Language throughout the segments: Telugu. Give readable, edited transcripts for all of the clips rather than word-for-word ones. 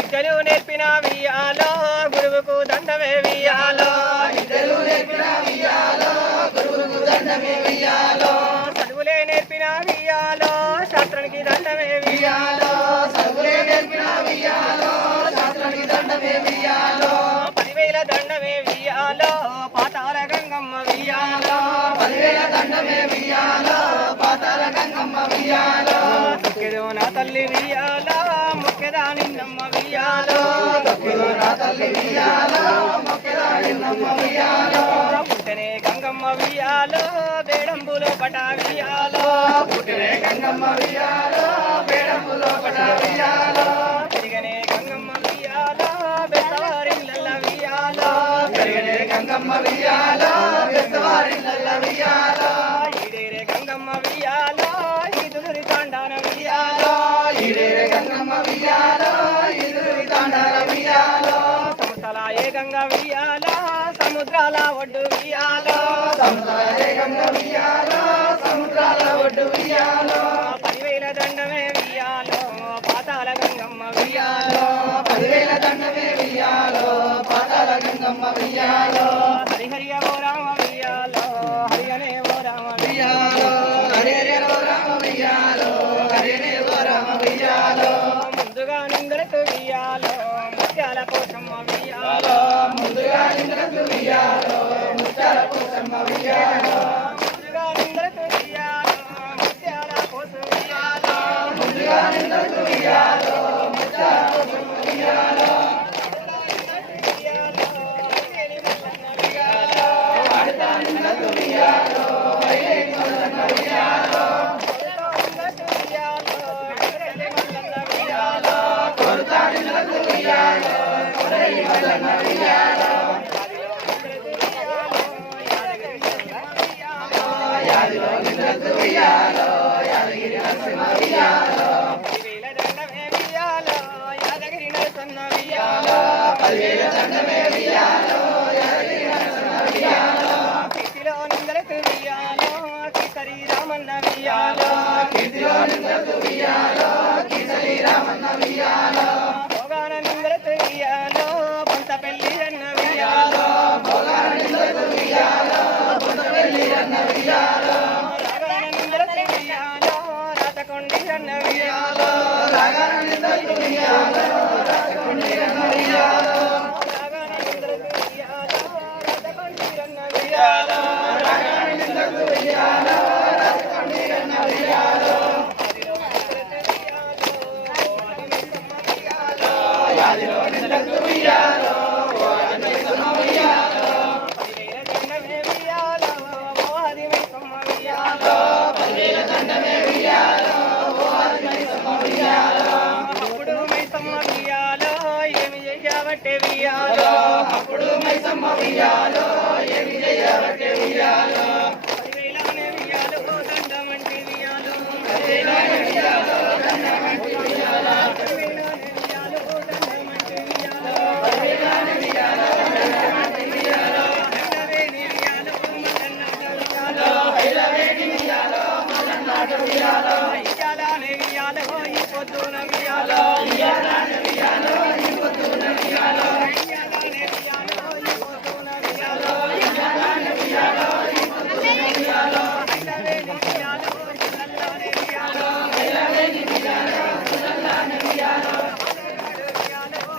ఇద్దరు నేర్పిన వియాలో గురువుకు దండమే వియాలో చదువులే నేర్పిన వియాలో శాస్త్రానికి దండమే వియాలో 10,000 దండమే వియాలో పాతాల గంగమ్మ వియాలో తొక్కెదో నా తల్లి వియాలో మొక్కెదా నిన్నమ్మ వియాలో పుట్టనే గంగమ్మ వియాలో బేడంబులో పట వియాలో తిరిగనే గంగమ్మ వియాలో బెత్తవారిళ్ళ వియాలో ఈడేరే గంగమ్మ వియాలో ఈదులురి తాండాన వియాలో సముద్రాల ఏ గంగ వియాలో సముద్రాల ఒడ్డు వియాలో 10,000 దండమే వియాలో పాతాల గంగమ్మ వియాలో హరిహరియ ఓ రామ వియాలో హరియనే ఓ రామ వియాలో ముందుగా నిందలకు వియాలో ముత్యాల కోసమ్మ వియాలో ముందుగా నిందలకు వియాలో ముత్యాల కోసమ్మ వియాలో వియాలో పదివేల దండమే వియాలో అప్పుడు మైసమ్మ వియాలో ఏమి చేయబట్టే వియాలో అప్పుడు మైసమ్మ వియాలో ఏమి చేయబట్టే వియాలో పదివేలానే వియాలో దండమంటే వియాలో పదివేలానే వియాలో దండమంటే వియాలో పదివేలానే వియాలో దండమంటే వియాలో పదివేలానే వియాలో దండమంటే వియాలో హైలవేణి వియాలో మల్లన్నాట వియాలో హైలవేణి వియాలో మల్లన్నాట వియాలో ఇయాలానే వియాలో ఈ పొద్దున వియాలో ఇయాలానే వియాలో ఈ పొద్దున వియాలో ఇయాలానే వియాలో ఈ పొద్దున వియాలో ఇయాలానే వియాలో ఈ పొద్దున వియాలో హైలవేణి వియాలో మల్లన్నాట వియాలో హైలవేణి వియాలో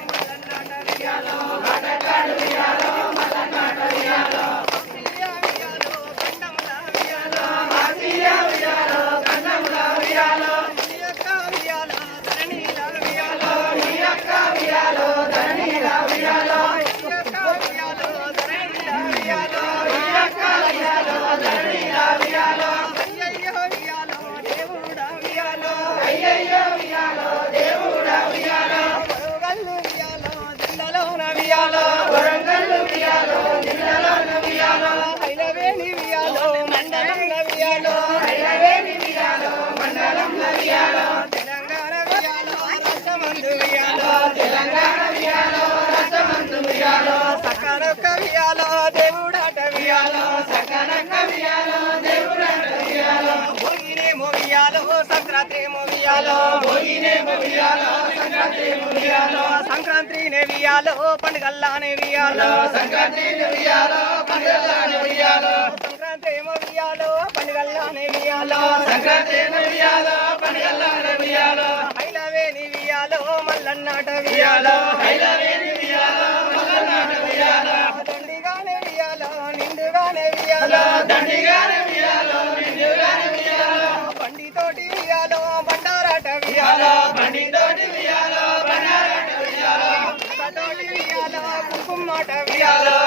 మల్లన్నాట వియాలో ఆటగాడు వియాలో మల్లన్నాట వియాలో వియాలో కండముల వియాలో ఆసియా వియాలో కండముల వియాలో నియక్క వియాలో ధరణిల వియాలో నియక్క వియాలో ధరణిల వియాలో నియక్క వియాలో ధరణిల వియాలో నియక్క వియాలో ధరణిల వియాలో అయ్యయ్యో వియాలో దేవుడా వియాలో అయ్యయ్యో వియాలో దేవుడా వియాలో వరంగల్లు వియాలో దిల్లలోన వియాలో వరంగల్లు వియాలో దిల్లలోన వియాలో హైలవేణి వియాలో మండలంల వియాలో హైలవేణి వియాలో మండలంల వియాలో తెలంగాణ వియాలో రాష్ట్రమందు వియాలో తెలంగాణ వియాలో రాష్ట్రమందు వియాలో సకనొక్క వియాలో దేవుడాట వియాలో సకనొక్క వియాలో దేవుడాట వియాలో భోగినేమో వియాలో సంక్రాంతిమో వియాలో భోగినేమో వియాలో సంక్రాంతిమో వియాలో సంక్రాంతినే వియాలో పండుగల్లానే వియాలో సంక్రాంతినే వియాలో పండుగల్లానే వియాలో సంక్రాంతిమో వియాలో పండుగల్లానే వియాలో సంక్రాంతినే వియాలో పండుగల్లానే వియాలో హైలవేణి వియాలో మల్లన్నాట వియాలో హైలవేణి వియాలో మల్లన్నాట వియాలో దండిగానే వియాలో నిండుగానే వియాలో దండిగానే వియాలో నిండుగానే వియాలో బండితోటి వియాలో బండారాట వియాలో బండితోటి వియాలో బండారాట వియాలో తోటి వియాలో కుంకుమాట వియాలో